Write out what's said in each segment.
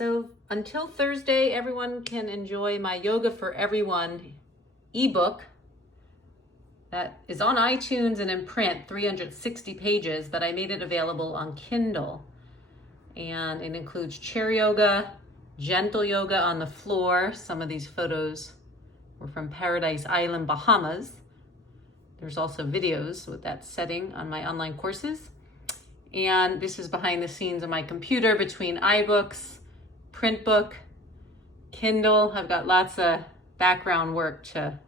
So until Thursday, everyone can enjoy my Yoga for Everyone ebook that is on iTunes and in print, 360 pages, but I made it available on Kindle. And it includes chair yoga, gentle yoga on the floor. Some of these photos were from Paradise Island, Bahamas. There's also videos with that setting on my online courses. And this is behind the scenes on my computer between iBooks, print book, Kindle. I've got lots of background work to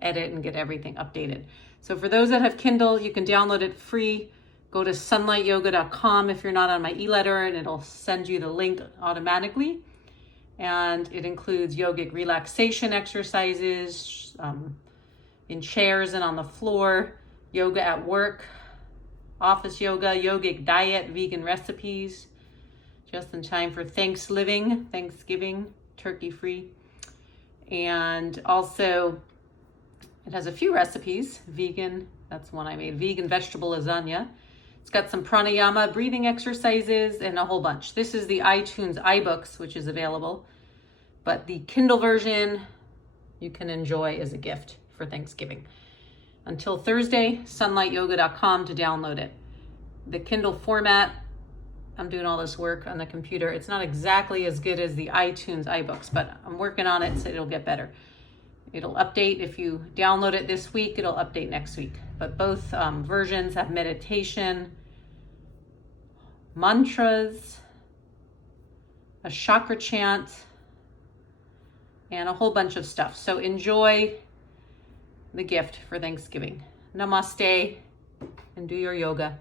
edit and get everything updated. So for those that have Kindle, you can download it free. Go to sunlightyoga.com if you're not on my e-letter, and it'll send you the link automatically. And it includes yogic relaxation exercises in chairs and on the floor, yoga at work, office yoga, yogic diet, vegan recipes, just in time for Thanksgiving, turkey-free. And also, it has a few recipes, vegan, that's one I made, vegan vegetable lasagna. It's got some pranayama, breathing exercises, and a whole bunch. This is the iTunes iBooks, which is available. But the Kindle version, you can enjoy as a gift for Thanksgiving. Until Thursday, sunlightyoga.com to download it. The Kindle format, I'm doing all this work on the computer. It's not exactly as good as the iTunes iBooks, but I'm working on it so it'll get better. It'll update. If you download it this week, it'll update next week. But both versions have meditation, mantras, a chakra chant, and a whole bunch of stuff. So enjoy the gift for Thanksgiving. Namaste, and do your yoga.